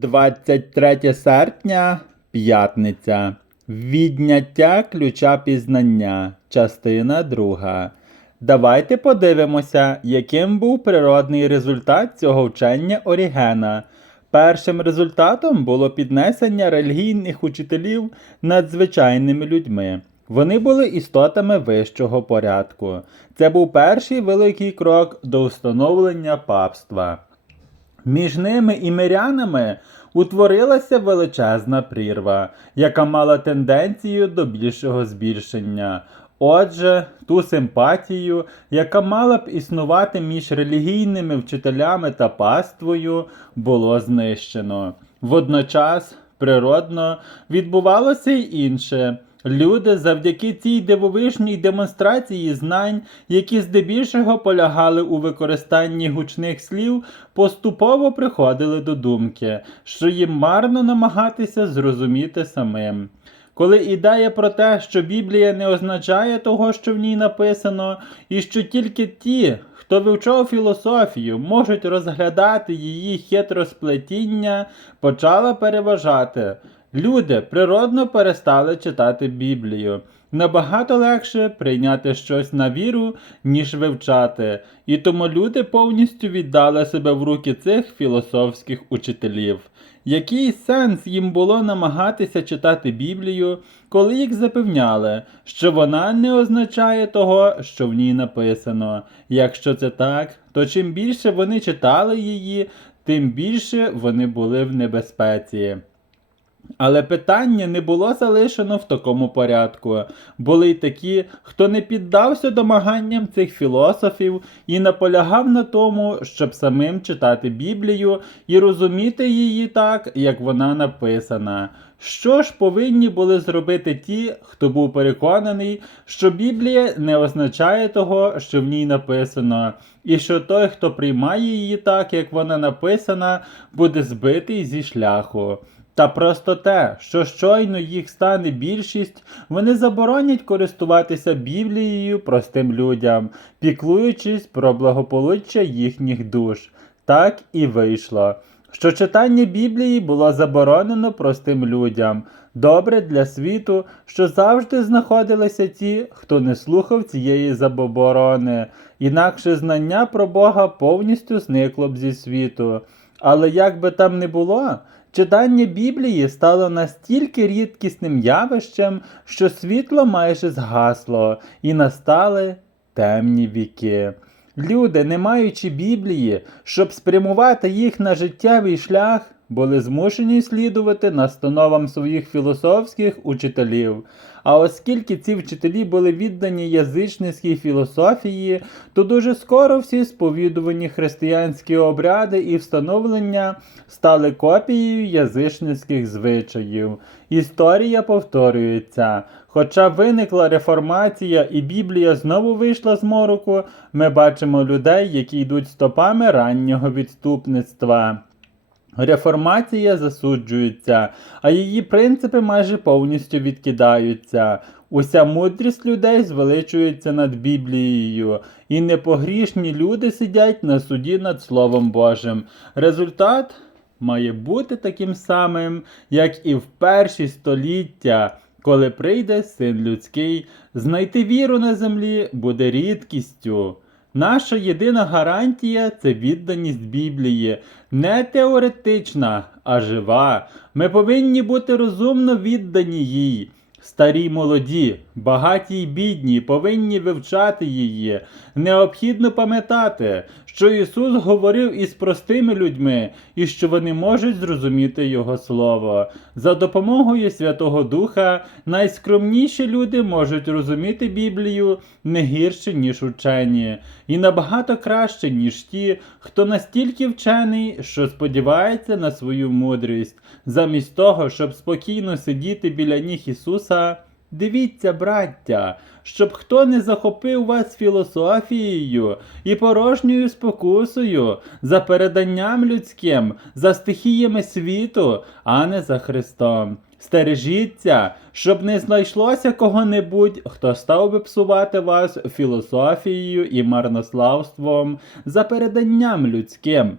23 серпня, п'ятниця. Відняття ключа пізнання. Частина 2. Давайте подивимося, яким був природний результат цього вчення Орігена. Першим результатом було піднесення релігійних учителів над звичайними людьми. Вони були істотами вищого порядку. Це був перший великий крок до встановлення папства. Між ними і мирянами утворилася величезна прірва, яка мала тенденцію до більшого збільшення. Отже, ту симпатію, яка мала б існувати між релігійними вчителями та паствою, було знищено. Водночас, природно, відбувалося й інше. Люди завдяки цій дивовижній демонстрації знань, які здебільшого полягали у використанні гучних слів, поступово приходили до думки, що їм марно намагатися зрозуміти самим. Коли ідея про те, що Біблія не означає того, що в ній написано, і що тільки ті, хто вивчав філософію, можуть розглядати її хитросплетіння, почала переважати. Люди природно перестали читати Біблію. Набагато легше прийняти щось на віру, ніж вивчати, і тому люди повністю віддали себе в руки цих філософських учителів. Який сенс їм було намагатися читати Біблію, коли їх запевняли, що вона не означає того, що в ній написано? Якщо це так, то чим більше вони читали її, тим більше вони були в небезпеці. Але питання не було залишено в такому порядку. Були й такі, хто не піддався домаганням цих філософів і наполягав на тому, щоб самим читати Біблію і розуміти її так, як вона написана. Що ж повинні були зробити ті, хто був переконаний, що Біблія не означає того, що в ній написано, і що той, хто приймає її так, як вона написана, буде збитий зі шляху. Та просто те, що щойно їх стане більшість, вони заборонять користуватися Біблією простим людям, піклуючись про благополуччя їхніх душ. Так і вийшло. Що читання Біблії було заборонено простим людям, добре для світу, що завжди знаходилися ті, хто не слухав цієї забоборони, інакше знання про Бога повністю зникло б зі світу. Але як би там не було, читання Біблії стало настільки рідкісним явищем, що світло майже згасло, і настали темні віки. Люди, не маючи Біблії, щоб спрямувати їх на життєвий шлях, були змушені слідувати настановам своїх філософських учителів. А оскільки ці вчителі були віддані язичницькій філософії, то дуже скоро всі сповідувані християнські обряди і встановлення стали копією язичницьких звичаїв. Історія повторюється. Хоча виникла реформація і Біблія знову вийшла з мороку, ми бачимо людей, які йдуть стопами раннього відступництва. Реформація засуджується, а її принципи майже повністю відкидаються. Уся мудрість людей звеличується над Біблією, і непогрішні люди сидять на суді над Словом Божим. Результат має бути таким самим, як і в перші століття. Коли прийде син людський, знайти віру на землі буде рідкістю. Наша єдина гарантія це відданість Біблії, не теоретична, а жива. Ми повинні бути розумно віддані їй. Старі молоді, багаті й бідні повинні вивчати її. Необхідно пам'ятати, що Ісус говорив із простими людьми і що вони можуть зрозуміти Його Слово. За допомогою Святого Духа найскромніші люди можуть розуміти Біблію не гірше, ніж учені, і набагато краще, ніж ті, хто настільки вчений, що сподівається на свою мудрість. Замість того, щоб спокійно сидіти біля ніг Ісуса. Дивіться, браття, щоб хто не захопив вас філософією і порожньою спокусою, за переданням людським, за стихіями світу, а не за Христом. Стережіться, щоб не знайшлося кого-небудь, хто став би псувати вас філософією і марнославством за переданням людським.